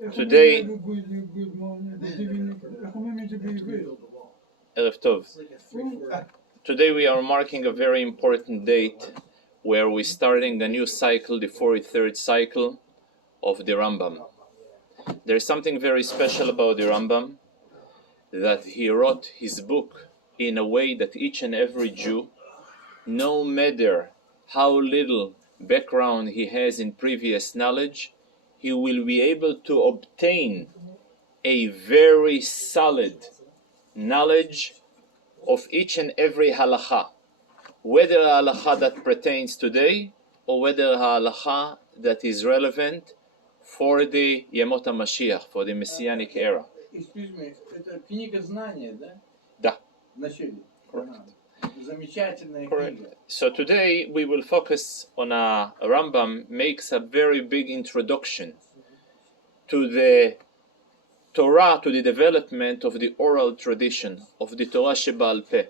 Today, Erev Tov. Today we are marking a very important date where we're starting a new cycle, the 43rd cycle of the Rambam. There's something very special about the Rambam, that he wrote his book in a way that each and every Jew, no matter how little background he has in previous knowledge, he will be able to obtain a very solid knowledge of each and every halacha, whether a halacha that pertains today or whether a halacha that is relevant for the Yemot HaMashiach, for the Messianic era. Excuse me, это книга знания, да? Да. Вначале. Correct. Замечательная Correct. книга. So today we will focus on a Rambam makes a very big introduction to the Torah, to the development of the oral tradition of the Torah Sheba'al Peh.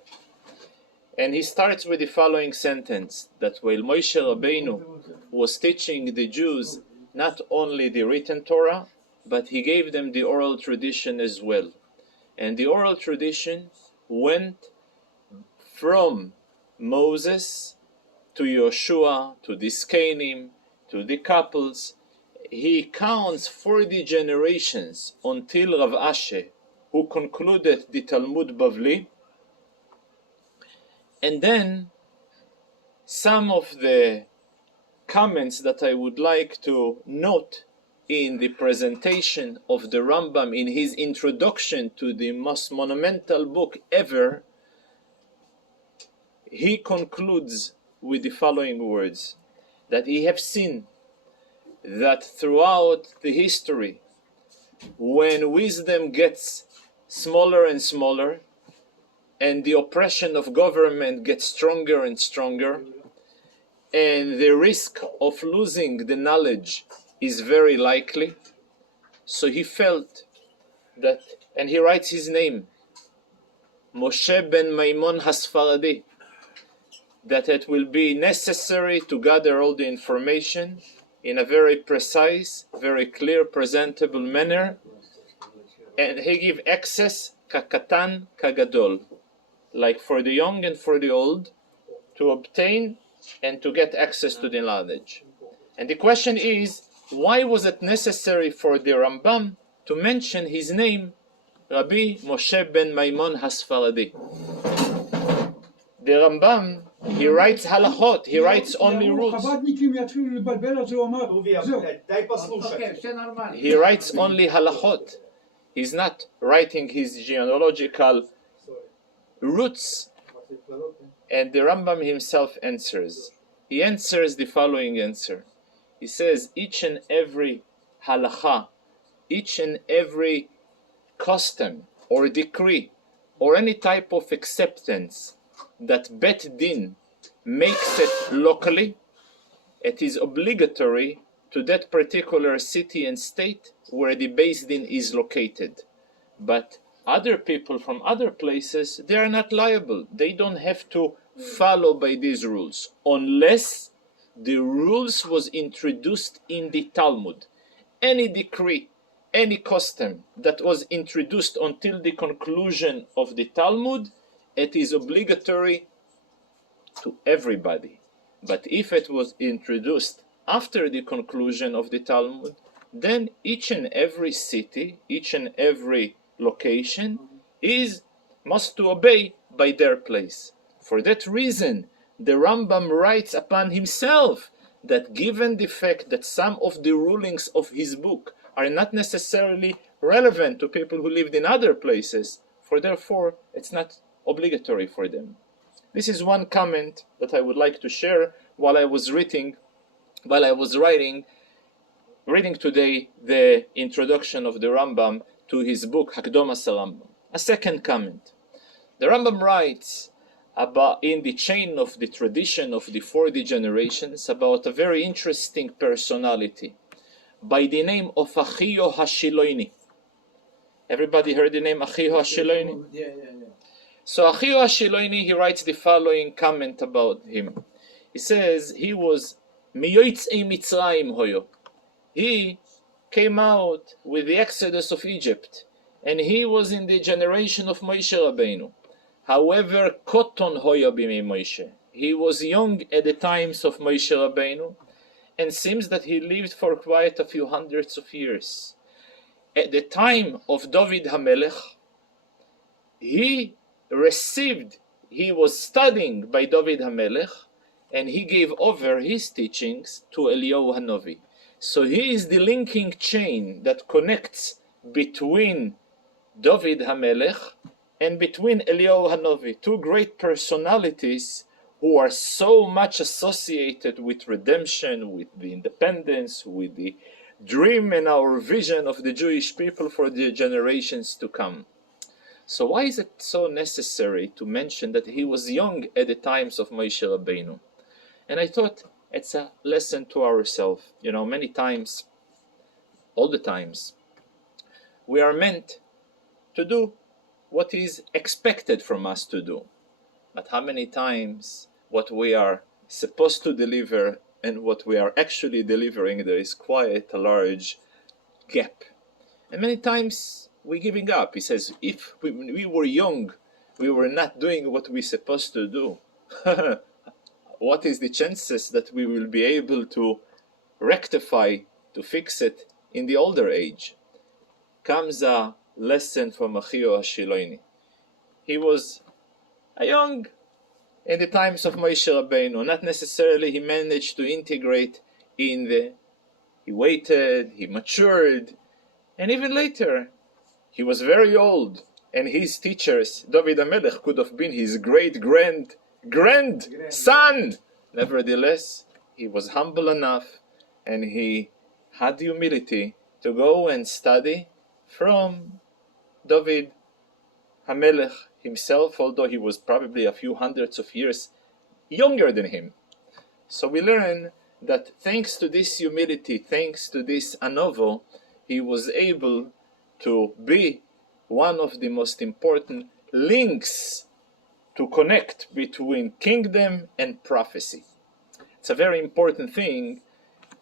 And he starts with the following sentence, that while Moshe Rabbeinu was teaching the Jews not only the written Torah, but he gave them the oral tradition as well. And the oral tradition went from Moses to Yoshua, to the Zkenim, to the couples. He counts 40 generations until Rav Ashe, who concluded the Talmud Bavli. And then some of the comments that I would like to note in the presentation of the Rambam in his introduction to the most monumental book ever, he concludes with the following words, that he have seen that throughout the history, when wisdom gets smaller and smaller, and the oppression of government gets stronger and stronger, and the risk of losing the knowledge is very likely, so he felt that, and he writes his name, Moshe ben Maimon Hasfaradi, that it will be necessary to gather all the information in a very precise, very clear, presentable manner, and he give access kakatan kagadol, like for the young and for the old, to obtain and to get access to the knowledge. And the question is, why was it necessary for the Rambam to mention his name, Rabbi Moshe ben Maimon Hasfaradi? The Rambam, he writes halachot, he writes only rules. He writes only halachot. He's not writing his genealogical roots. And the Rambam himself answers. He answers the following answer. He says, each and every halacha, each and every custom or decree or any type of acceptance that Bet Din makes it locally, it is obligatory to that particular city and state where the Beis Din is located. But other people from other places, they are not liable. They don't have to follow by these rules unless the rules was introduced in the Talmud. Any decree, any custom that was introduced until the conclusion of the Talmud, it is obligatory to everybody. But if it was introduced after the conclusion of the Talmud, then each and every city, each and every location must to obey by their place. For that reason, the Rambam writes upon himself that given the fact that some of the rulings of his book are not necessarily relevant to people who lived in other places, for therefore it's not obligatory for them. This is one comment that I would like to share while I was reading today the introduction of the Rambam to his book Hakdomas Rambam. A second comment. The Rambam writes about, in the chain of the tradition of the 40 generations, about a very interesting personality by the name of Achio Hashiloini. Everybody heard the name Achio Hashiloini? Yeah. So Achio Hashiloini, he writes the following comment about him. He says he was Miyoitzei Mitzrayim hoyo. He came out with the exodus of Egypt, and he was in the generation of Moshe Rabbeinu. However, Koton hoya bimei Moshe. He was young at the times of Moshe Rabbeinu, and seems that he lived for quite a few hundreds of years. At the time of David HaMelech, he was studying by David HaMelech, and he gave over his teachings to Eliyahu HaNovi. So he is the linking chain that connects between David HaMelech and between Eliyahu HaNovi, two great personalities who are so much associated with redemption, with the independence, with the dream and our vision of the Jewish people for the generations to come. So why is it so necessary to mention that he was young at the times of Moshe Rabbeinu? And I thought it's a lesson to ourselves. You know, many times, all the times, we are meant to do what is expected from us to do. But how many times what we are supposed to deliver and what we are actually delivering, there is quite a large gap. And many times we're giving up. He says, if we were young, we were not doing what we're supposed to do. What is the chances that we will be able to rectify, to fix it in the older age? Comes a lesson from Achio HaShiloini. He was a young in the times of Moshe Rabbeinu. Not necessarily he managed to integrate he waited, he matured, and even later, he was very old, and his teachers, David HaMelech, could have been his great-grandson. Nevertheless, he was humble enough, and he had the humility to go and study from David HaMelech himself, although he was probably a few hundreds of years younger than him. So we learn that thanks to this humility, thanks to this anovo, he was able to be one of the most important links to connect between kingdom and prophecy. It's a very important thing.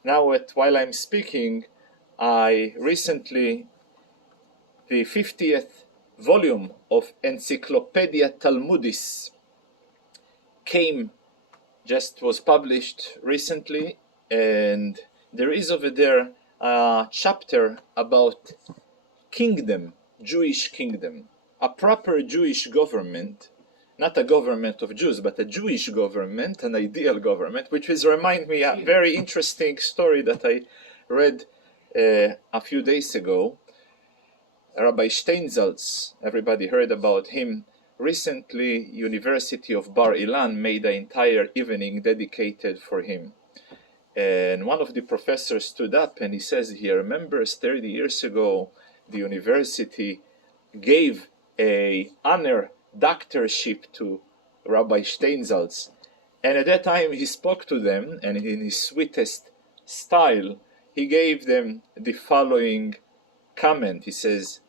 Now, while I'm speaking, I recently, the 50th volume of Encyclopedia Talmudis was published recently, and there is over there a chapter about kingdom, Jewish kingdom, a proper Jewish government, not a government of Jews, but a Jewish government, an ideal government, which remind me a very interesting story that I read a few days ago. Rabbi Steinsaltz, everybody heard about him. Recently, University of Bar Ilan made an entire evening dedicated for him. And one of the professors stood up and he says he remembers 30 years ago, the university gave an honor doctorship to Rabbi Steinsaltz. And at that time he spoke to them, and in his sweetest style, he gave them the following comment. He says,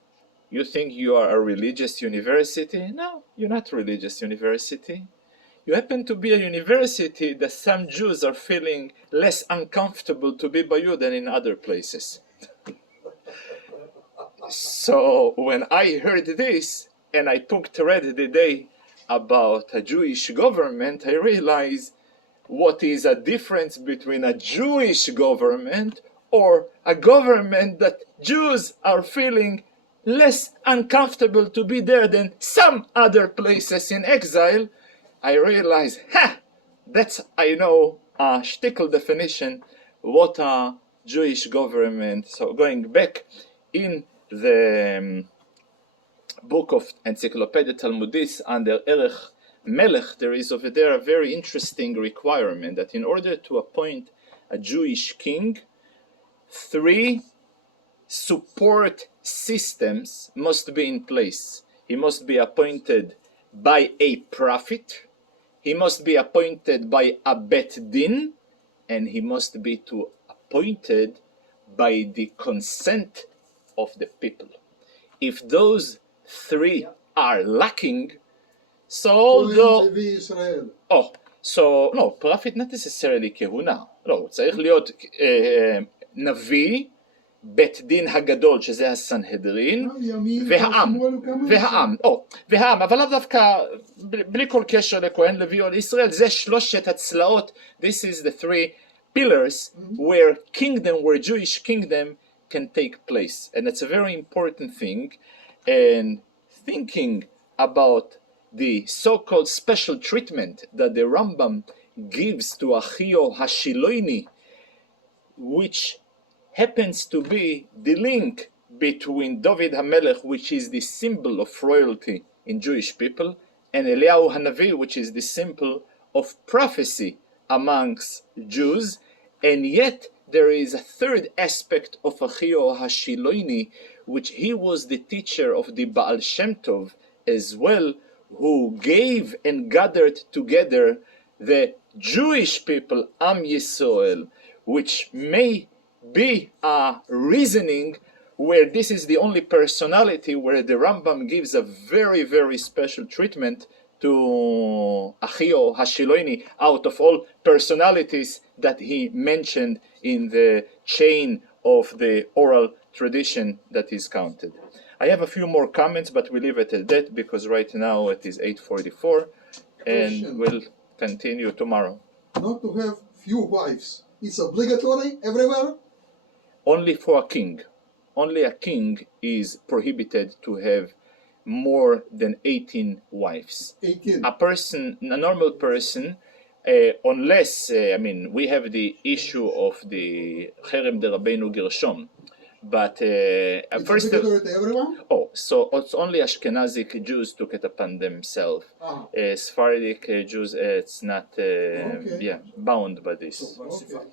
"You think you are a religious university? No, you're not a religious university. You happen to be a university that some Jews are feeling less uncomfortable to be by you than in other places." So when I heard this, and I read the day about a Jewish government, I realized what is a difference between a Jewish government or a government that Jews are feeling less uncomfortable to be there than some other places in exile. I realized, that's, I know, a shtickle definition, what a Jewish government. So going back in the book of Encyclopedia Talmudis under Erech Melech, there is over there a very interesting requirement that in order to appoint a Jewish king, 3 support systems must be in place. He must be appointed by a prophet, he must be appointed by a Bet Din, and he must be appointed by the consent of the people. If those 3 are lacking, so although... prophet not necessarily כהונה. לא, הוא צריך להיות נביא, בית דין הגדול, שזה הסנהדרין, ימין, והעם, שמאל וכמה והעם, אבל לאו דווקא, בלי כל קשר לכהן לוי או לישראל, זה שלושת הצלעות, this is the three pillars where Jewish kingdom can take place, and it's a very important thing, and thinking about the so-called special treatment that the Rambam gives to Achio Hashiloini, which happens to be the link between David HaMelech, which is the symbol of royalty in Jewish people, and Eliyahu HaNavi, which is the symbol of prophecy amongst Jews, and yet there is a third aspect of Achio Hashiloini, which he was the teacher of the Baal Shem Tov as well, who gave and gathered together the Jewish people, Am Yisrael, which may be a reasoning where this is the only personality where the Rambam gives a very, very special treatment to Achio Hashiloini out of all personalities that he mentioned in the chain of the oral tradition that is counted. I have a few more comments, but we leave it at that because right now it is 8:44 and we'll continue tomorrow. Not to have few wives. It's obligatory everywhere? Only for a king. Only a king is prohibited to have more than 18 wives. 18. A normal person, unless, we have the issue of the Cherem de Rabbeinu Gershom, but It's first obligatory to everyone? so it's only Ashkenazic Jews took it upon themselves. Sephardic Jews, it's not bound by this. Okay.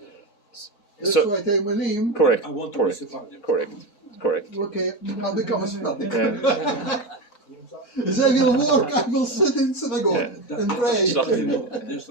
That's So- why I tell my name. Correct, I want to correct, be Sephardic. correct. Okay, I'll become a Sephardic. Yeah. They will work, I will sit in synagogue Yeah. and pray. There's